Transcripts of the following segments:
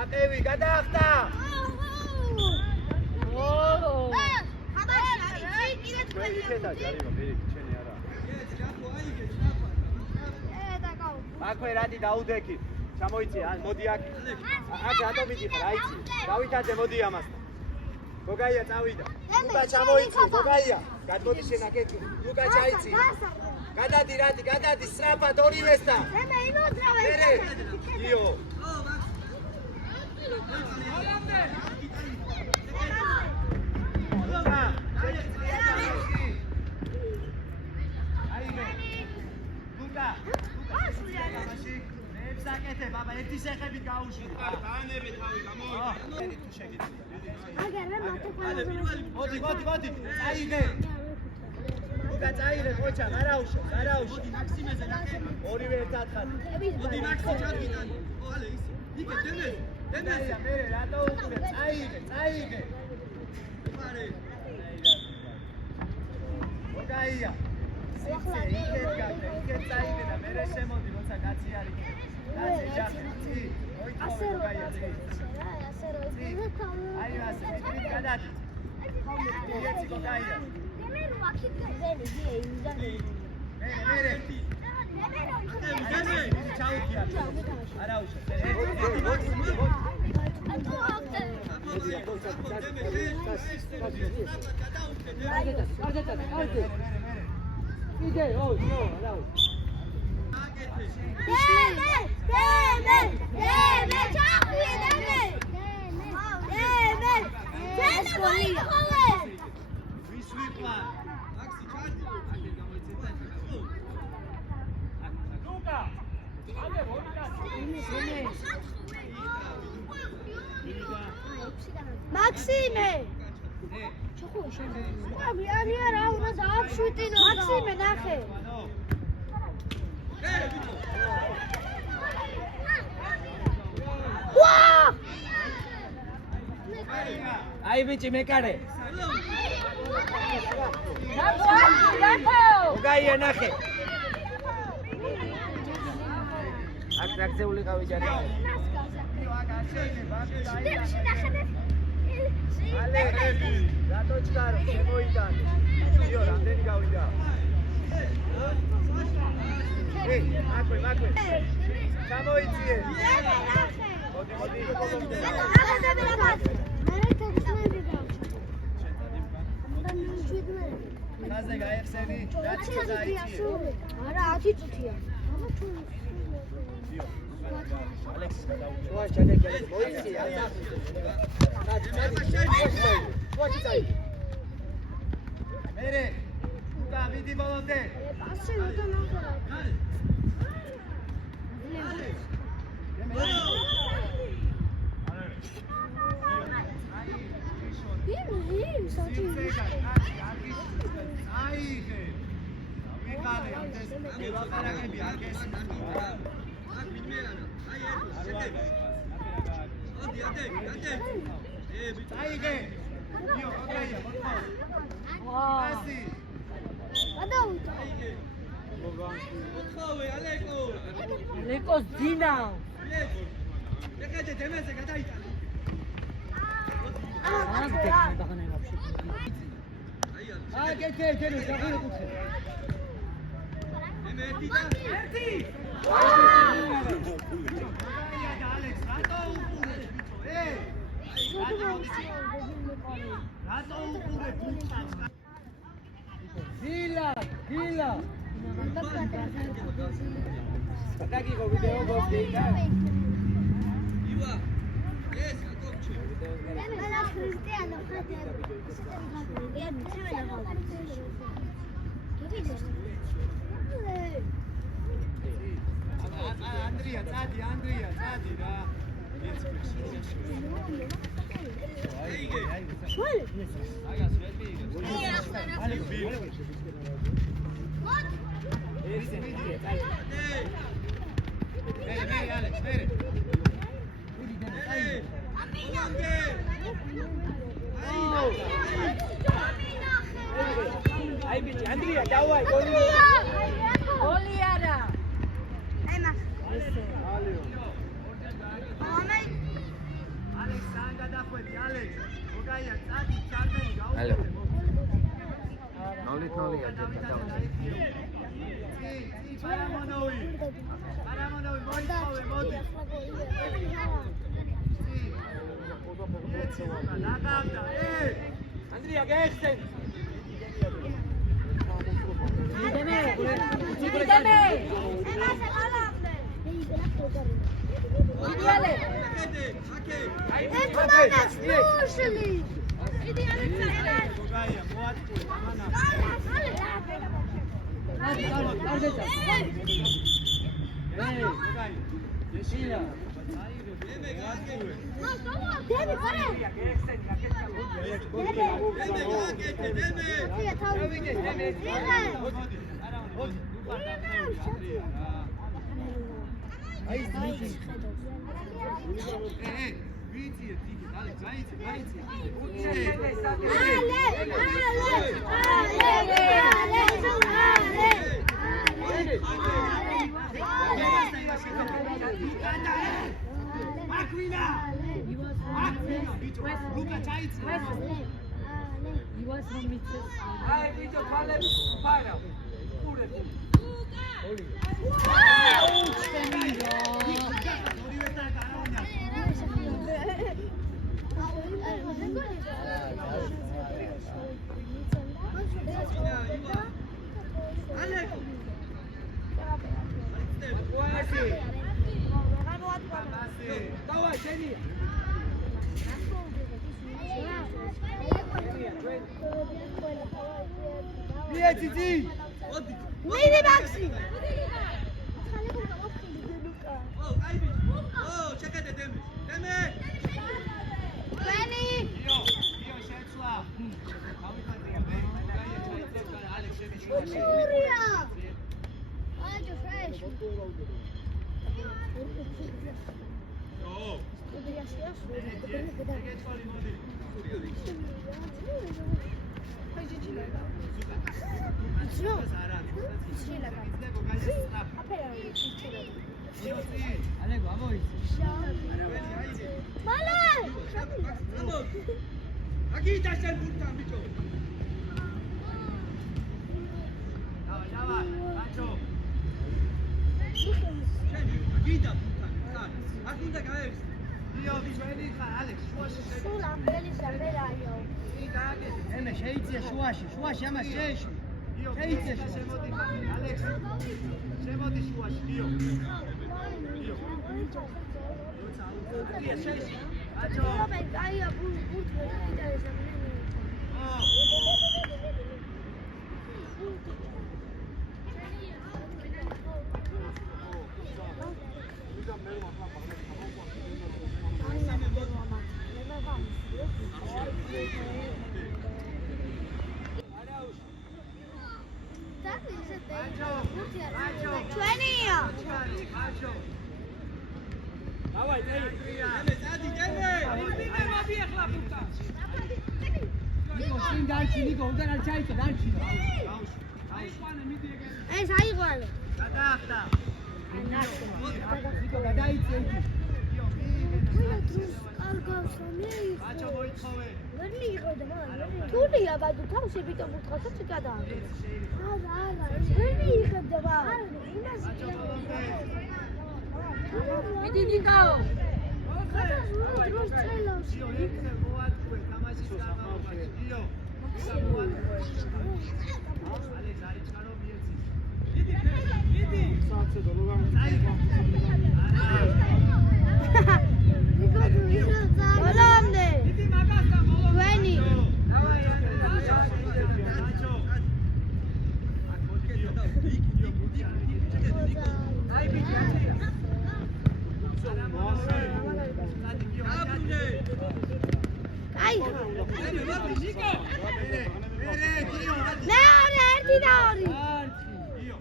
აკევი გადაახტა. აქვე რადი დაუდექი. ჩამოიცი, მოდი აქ. აქ რატომ მიდიხარ, აიცი. დავითაძე მოდი ამასთან. გოგაია წავიდა. ლუკა ჩამოიცი, გოგაია. გადმოდი შენ აქ. ლუკა ჩაიცი. გადადი რადი, გადადი სწრაფად ორივესთან. მერე. იო. საკეთე ბაბა ერთი შეხები გაუშვი დაანებე თავი გამოიდი თუ შეგიძლია აგერვე მოდი წაიღე უკა წაიღე ხოჩა არაუშო მოდი მაქსიმეზე ნახე ორივე ერთად ხარ მოდი მაქსი ჩადგინან ალე ის იქე დემე მე რატო უკრე წაიღე მარე ოკაია სიცხე იქე წაიღე და მე შემოდი როცა კაცი არის Maxime! Maxime, nache! Ai bici mekare. Gaya nache. Ak zeuli qavijari. Ale, ratochkaro, shemoitane. Io, რამდენი გავიდა? მაქვე. გამოიციე. მოდი. ხაზე გაიხსენი, რაც გაიციე. არა, 10 წუთია. ალექსი გადაუჭე. ვაშ ჩადეკი, მოიცი, არა. მერე, უკა მიდი ბოლომდე. ასე უნდა ნახო. Lekos Dina. Lekete demeze გადაიტანა. გეთე ზაღირო კუთხე. ერთი. ალექს, რატო უყურე ბიჭო? რატო უყურე ბუჩას? Dila. დაგიგო ვიდეო გოგეიდა. ივა. ეს გოგჩი. Ana Cristiano, Andrea, წადი რა. Hey! დავაი, გოლი. გოლი არა. ალეო. ალექს ძალიან გადახვედი, ალექს. მოგაია, წადი, ჩარბენი, ალო. გაუშვიდე. ნოლი-ნოლია ჯერდა. პარამონოვი. პარამონოვი მოიწოვე, მოდი. ეცი, ნაგავდა, ანდრია გეხსენ. იდემე. იდეალე. მოგაია, მოაწყვე, ამანა. კარგეჭა. მოგაია. ეშია. ვიცი, ალე, გაიცი. ლუკა ჩაიცე. ივას რომ მიწეს. აი ვიდეო ფალებ ფარა. ყურებ. დავაი, შენი. მიეცი. Nini Maxi. Benny. შეცვლა. ალექს შემიშვლა. Surya. Ajo fresh. ალე გამოიცი. აგიტა შენ ბურთან ბიჭო. დავაი, ბაჭო. შენ აგიტა ბურთან. აქ უნდა გაევის. იო, ჩვენი ხარ, ალექს, შუაში შეგე. ემე შეიწია შუაში ამას შეეშო. იო, შეიწია შემოდი. ალექს, შემოდი შუაში, იო. ბაჭო. დავაი, შინ დარჩი ნიკო უნდა რა ჩაიწო დარჩი. ეს აიღვანო. გადაახტა. ნიკო გადაიწე იქ. ბაჭო მოიწოვე. თულია ბადუ თავში ვიტომ უთხასაც გადააგე. ვერ მიიღებდება. მიდი ნიკაო. დროს წელავს. იო, ეხლა მოაწყვე, თამაშის გამავალში. იო. ალექს არიჩარო მიეცი. დიდი. საათზე დოლოგან. ბოლომდე. დიდი მაგასთან ბოლომდე. ვენი. დავაი, ბაჭო. აქ მოდი, იო. აი ბიჭი. აი. ნიკო. მეორე ერთი და ორი. იო.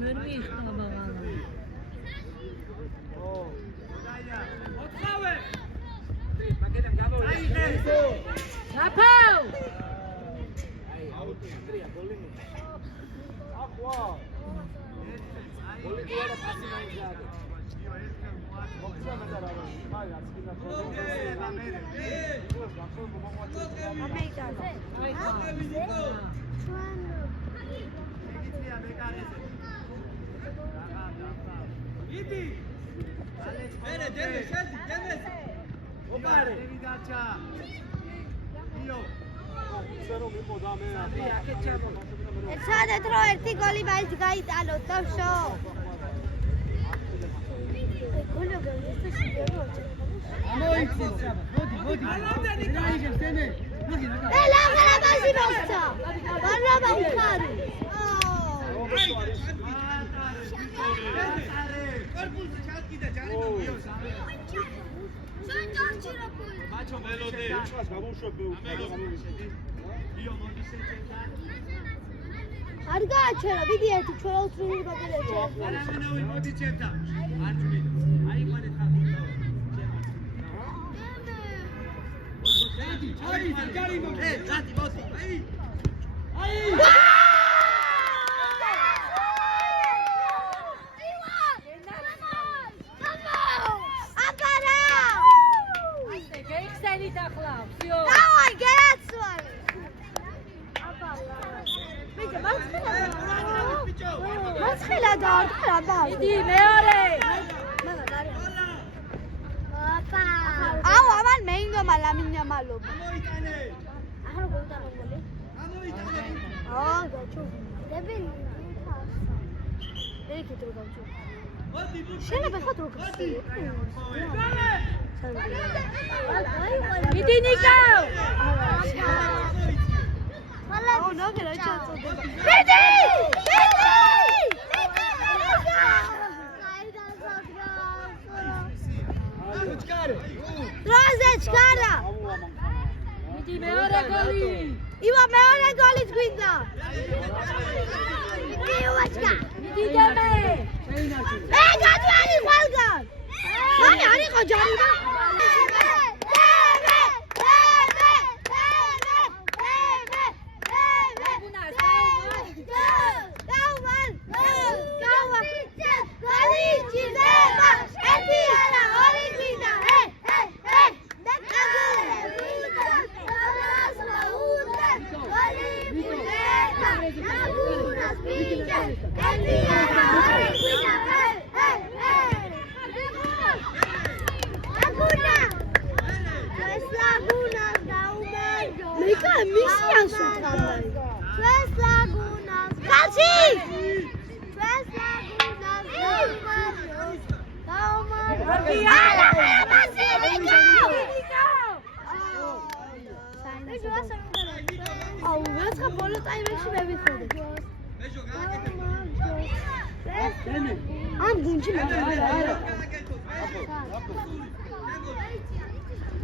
ვერ მიიხდა ბაღანა. მოწავე. გაფავ! იდი. მერე დემე შედი, დემე. ოპარე. ეცადეთ რომ ერთი გოლი მაინც გაიტანოთ და ვშო. ლაღრაბაში მოხდა. ვარლაბა უხარი. კორპუსი ჩადგიდა ჯარი მოგიოს. მაჩო მელოდე. არ გააჩერა, ვიდი ერთი ჩვეულს ვინ გადაეჭა. არამანავი მოდი ჩემთან. არ თვლით. აიყვანე ხალხი. აი, ჯარი მოგე. გატი მოდი. აი. აი. გეიხსენით ახლა, ვსიო. დავაი, გეაცვალე. მაცხელა დაარტყა და. დიდი მეორე. ოპა. აუ, ამან მეინდომა ლამინა მალობა. მოიტანე. ახლა გულდანო გოლი. ამოიტანე. აა, გაჩუ. დებენ. ეკი დრო გავჩუ. მოდი, შეიძლება ხოთ რო გასწრე. მიდი ნიკო. აუ, ნოგერა ჩაწოდე. მიდი! დროზე ჩქარა. მიდი მეორე გოლი. ივა მეორე გოლი გვინდა. მიდი უაჩკა. მიდი დემე. გადვარი ხვალგან. მანე არ იყო ჯარი და.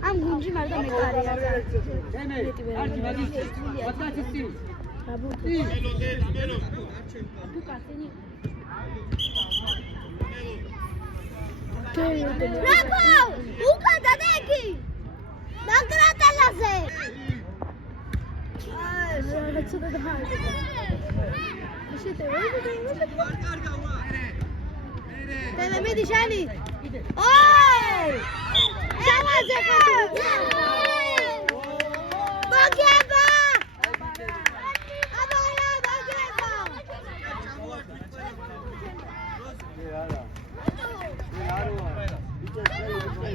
ამ გუნჯი მარდა მეკარი არჩი მაგისტრი. ვატკაცი. რაბუთი. მელოდე, მელო. თუ კაცენი. რაბო! უკა დადეკი! ნაკრატელაზე! აი, ცოტა დაჰაი. ისეთე მე მიდი შანი. ოი! შანაზე ხარ. მაგია